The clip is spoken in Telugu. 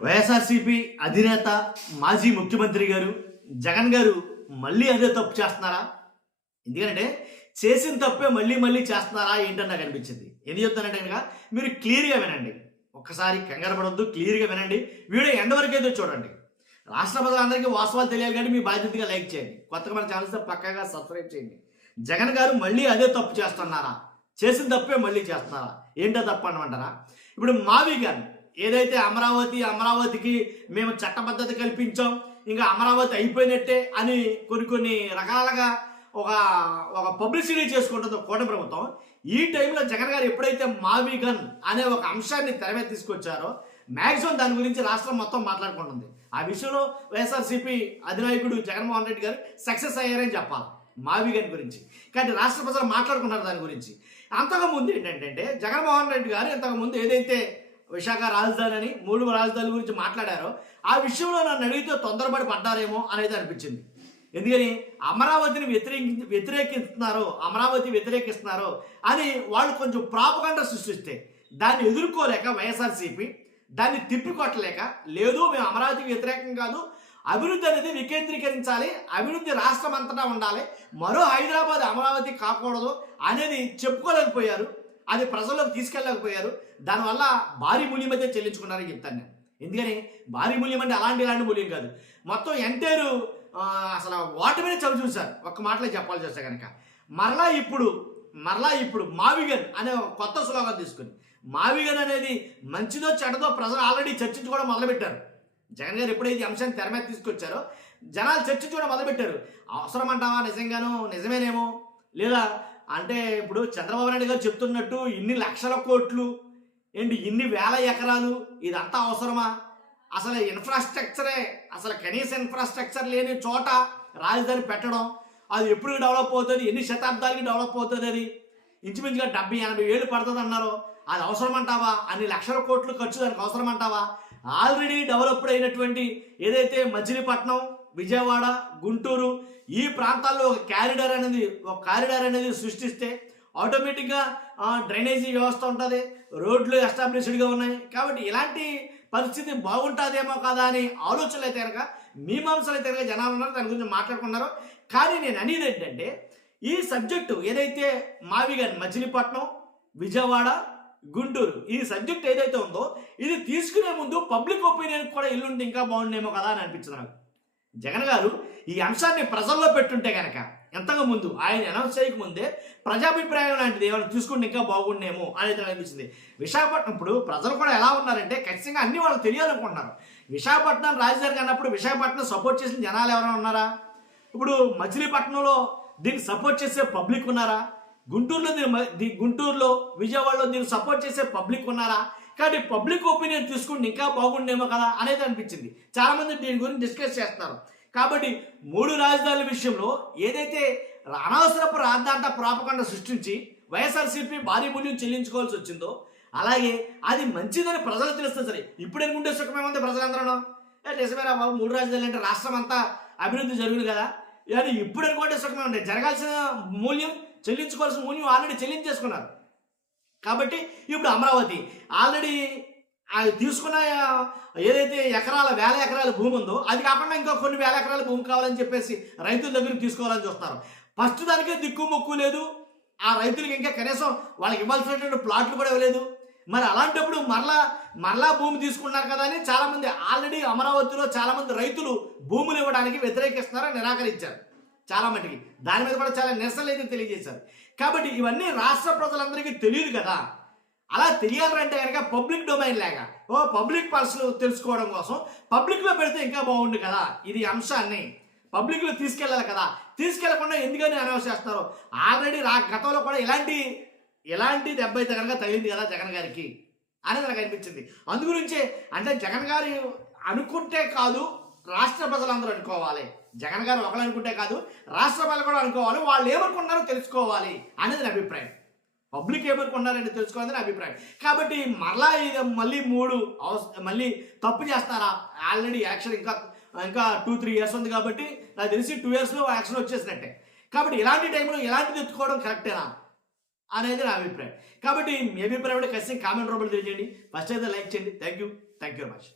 వైఎస్ఆర్సీపీ అధినేత మాజీ ముఖ్యమంత్రి గారు జగన్ గారు మళ్ళీ అదే తప్పు చేస్తున్నారా? ఎందుకంటే చేసిన తప్పే మళ్ళీ మళ్ళీ చేస్తున్నారా ఏంటని నాకు అనిపించింది. ఎందుకు చెప్తానంటే కనుక మీరు క్లియర్గా వినండి, ఒక్కసారి కంగారు పడవద్దు, క్లియర్గా వినండి, వీడియో ఎండ్ వరకు అయితే చూడండి. రాష్ట్ర ప్రజలందరికీ వాస్తవాలు తెలియాలి కానీ మీ బాధ్యతగా లైక్ చేయండి, కొత్తగా మన ఛానల్స్ పక్కాగా సబ్స్క్రైబ్ చేయండి. జగన్ గారు మళ్ళీ అదే తప్పు చేస్తున్నారా? చేసిన తప్పే మళ్ళీ చేస్తున్నారా? ఏంటో తప్పు అనమంటారా? ఇప్పుడు మావి గారు ఏదైతే అమరావతికి మేము చట్టబద్ధత కల్పించాం, ఇంకా అమరావతి అయిపోయినట్టే అని కొన్ని రకాలుగా ఒక పబ్లిసిటీ చేసుకుంటుందో కూటమి ప్రభుత్వం, ఈ టైంలో జగన్ గారు ఎప్పుడైతే మావి గన్ అనే ఒక అంశాన్ని తెర మీద తీసుకొచ్చారో మ్యాక్సిమం దాని గురించి రాష్ట్రం మొత్తం మాట్లాడుకుంటుంది. ఆ విషయంలో వైఎస్ఆర్సీపీ అధినాయకుడు జగన్మోహన్ రెడ్డి గారు సక్సెస్ అయ్యారని చెప్పాలి మావి గన్ గురించి. కానీ రాష్ట్ర ప్రజలు మాట్లాడుకున్నారు దాని గురించి. అంతకుముందు ఏంటంటే జగన్మోహన్ రెడ్డి గారు ఇంతకుముందు ఏదైతే విశాఖ రాజధాని అని 3 రాజధానుల గురించి మాట్లాడారో ఆ విషయంలో నన్ను అడిగితే తొందరపడి పడ్డారేమో అనేది అనిపించింది. ఎందుకని అమరావతిని వ్యతిరేకిస్తున్నారో అని వాళ్ళు కొంచెం ప్రాపగండ సృష్టిస్తే దాన్ని ఎదుర్కోలేక వైఎస్ఆర్సీపీ దాన్ని తిప్పికొట్టలేక, లేదు మేము అమరావతికి వ్యతిరేకం కాదు, అభివృద్ధి అనేది వికేంద్రీకరించాలి, అభివృద్ధి రాష్ట్రం అంతటా ఉండాలి, మరో హైదరాబాద్ అమరావతి కాకూడదు అనేది చెప్పుకోలేకపోయారు, అది ప్రజల్లోకి తీసుకెళ్ళలేకపోయారు. దానివల్ల భారీ మూల్యం అయితే చెల్లించుకున్నారని చెప్తాను నేను. ఎందుకని భారీ మూల్యం అంటే ఇలాంటి మూల్యం కాదు, మొత్తం ఎంటైరు అసలు ఓటమినే చవి చూశారు. ఒక్క మాటలో చెప్పాల్సి వస్తే కనుక మరలా ఇప్పుడు మావిగన్ అనే కొత్త స్లోగన్ తీసుకుని, మావిగన్ అనేది మంచిదో చెడదో ప్రజలు ఆల్రెడీ చర్చించుకోవడం మొదలుపెట్టారు. జగన్ గారు ఎప్పుడైతే ఈ అంశాన్ని తెర మీద తీసుకొచ్చారో జనాలు చర్చించుకోవడం మొదలుపెట్టారు. అవసరం అంటావా? నిజమేనేమో, లేదా అంటే ఇప్పుడు చంద్రబాబు నాయుడు గారు చెప్తున్నట్టు ఇన్ని లక్షల కోట్లు ఏంటి, ఇన్ని వేల ఎకరాలు, ఇదంతా అవసరమా? అసలు ఇన్ఫ్రాస్ట్రక్చరే, అసలు కనీస ఇన్ఫ్రాస్ట్రక్చర్ లేని చోట రాజధాని పెట్టడం, అది ఎప్పుడు డెవలప్ అవుతుంది, ఎన్ని శతాబ్దాలకి డెవలప్ అవుతుంది, అది ఇంచుమించుగా 70-80 ఏళ్ళు పడుతుంది అన్నారు. అది అవసరం అంటావా? అన్ని లక్షల కోట్లు ఖర్చు దానికి అవసరం అంటావా? ఆల్రెడీ డెవలప్డ్ అయినటువంటి ఏదైతే మచిలీపట్నం, విజయవాడ, గుంటూరు ఈ ప్రాంతాల్లో ఒక కారిడార్ అనేది సృష్టిస్తే ఆటోమేటిక్గా డ్రైనేజీ వ్యవస్థ ఉంటుంది, రోడ్లు ఎస్టాబ్లిష్డ్గా ఉన్నాయి. కాబట్టి ఇలాంటి పరిస్థితి బాగుంటుందేమో కదా అని ఆలోచనలు అయితే కనుక, మీమాంసలు అయితే కనుక జనాలు ఉన్నారు, దాని గురించి మాట్లాడుకున్నారు. కానీ నేను అనేది ఏంటంటే ఈ సబ్జెక్టు ఏదైతే మావిగన్ మచిలీపట్నం, విజయవాడ, గుంటూరు ఈ సబ్జెక్ట్ ఏదైతే ఉందో ఇది తీసుకునే ముందు పబ్లిక్ ఒపీనియన్ కూడా ఇల్లుంటే ఇంకా బాగుండేమో కదా అని అనిపించింది నాకు. జగన్ గారు ఈ అంశాన్ని ప్రజల్లో పెట్టుంటే కనుక ఎంతగా ముందు ఆయన అనౌన్స్ చేయకముందే ప్రజాభిప్రాయం లాంటిది ఏమైనా తీసుకుంటే ఇంకా బాగుండేమో అనేది అనిపించింది. విశాఖపట్నం ఇప్పుడు ప్రజలు కూడా ఎలా ఉన్నారంటే ఖచ్చితంగా అన్ని వాళ్ళు తెలియాలనుకుంటున్నారు. విశాఖపట్నం రాజధాని అన్నప్పుడు విశాఖపట్నం సపోర్ట్ చేసిన జనాలు ఎవరైనా ఉన్నారా? ఇప్పుడు మచిలీపట్నంలో దీన్ని సపోర్ట్ చేసే పబ్లిక్ ఉన్నారా? గుంటూరులో విజయవాడలో దీన్ని సపోర్ట్ చేసే పబ్లిక్ ఉన్నారా? కాబట్టి పబ్లిక్ ఒపీనియన్ తీసుకుంటే ఇంకా బాగుండేమో కదా అనేది అనిపించింది. చాలామంది దీని గురించి డిస్కస్ చేస్తున్నారు. కాబట్టి 3 రాజధానుల విషయంలో ఏదైతే అనవసరపు రాద్ధాంత ప్రాపకండ సృష్టించి వైఎస్ఆర్సీపీ భారీ మూల్యం చెల్లించుకోవాల్సి వచ్చిందో, అలాగే అది మంచిదని ప్రజలు తెలుస్తుంది. సరే ఇప్పుడు అనుకుంటే సుఖమేముంది ప్రజలందరూ, నిజమేనా బాబు 3 రాజధానులు అంటే రాష్ట్రం అంతా అభివృద్ధి జరుగుతుంది కదా, కానీ ఇప్పుడు అనుకుంటే సుఖమే ఉంటాయి. జరగాల్సిన మూల్యం, చెల్లించుకోవాల్సిన మూల్యం ఆల్రెడీ చెల్లించేసుకున్నారు. కాబట్టి ఇప్పుడు అమరావతి ఆల్రెడీ అది తీసుకున్న ఏదైతే వేల ఎకరాల భూమి ఉందో అది కాకుండా ఇంకా కొన్ని వేల ఎకరాల భూమి కావాలని చెప్పేసి రైతుల దగ్గర తీసుకోవాలని చూస్తారు. ఫస్ట్ దానికే దిక్కు మొక్కు లేదు, ఆ రైతులకి ఇంకా కనీసం వాళ్ళకి ఇవ్వాల్సినటువంటి ప్లాట్లు కూడా ఇవ్వలేదు. మరి అలాంటప్పుడు మరలా భూమి తీసుకున్నారు కదా అని చాలామంది ఆల్రెడీ అమరావతిలో చాలామంది రైతులు భూములు ఇవ్వడానికి వ్యతిరేకిస్తున్నారని నిరాకరించారు చాలా మటుకి. దాని మీద కూడా చాలా నిరసనలు అయితే తెలియజేశారు. కాబట్టి ఇవన్నీ రాష్ట్ర ప్రజలందరికీ తెలియదు కదా. అలా తెలియాలంటే కనుక పబ్లిక్ డొమైన్ లాగా పబ్లిక్ పర్సన్ తెలుసుకోవడం కోసం పబ్లిక్లో పెడితే ఇంకా బాగుండు కదా. ఇది అంశాన్ని పబ్లిక్లో తీసుకెళ్ళాలి కదా. తీసుకెళ్లకుండా ఎందుకని అనౌన్స్ చేస్తున్నారు? ఆల్రెడీ గతంలో కూడా ఎలాంటి దెబ్బ అయితే కనుక తగిలింది కదా జగన్ గారికి అనేది నాకు అనిపించింది. అందుగురించే అంటే జగన్ గారు అనుకుంటే కాదు, రాష్ట్ర ప్రజలందరూ అనుకోవాలి. జగన్ గారు ఒకరు అనుకుంటే కాదు, రాష్ట్ర ప్రజలు కూడా అనుకోవాలి. వాళ్ళు ఏమనుకున్నారో తెలుసుకోవాలి అనేది నా అభిప్రాయం. పబ్లిక్ ఏమనుకున్నారని తెలుసుకోవాలని నా అభిప్రాయం. కాబట్టి మళ్ళీ తప్పు చేస్తారా? ఆల్రెడీ యాక్షన్ ఇంకా 2-3 ఇయర్స్ ఉంది కాబట్టి నాకు తెలిసి 2 ఇయర్స్లో యాక్షన్ వచ్చేసినట్టే. కాబట్టి ఇలాంటి టైంలో ఇలాంటిది ఎత్తుకోవడం కరెక్టేనా అనేది నా అభిప్రాయం. కాబట్టి మీ అభిప్రాయం ఖచ్చితంగా కామెంట్ రూపంలో తెలియజేయండి. ఫస్ట్ అయితే లైక్ చేయండి. Thank you very much.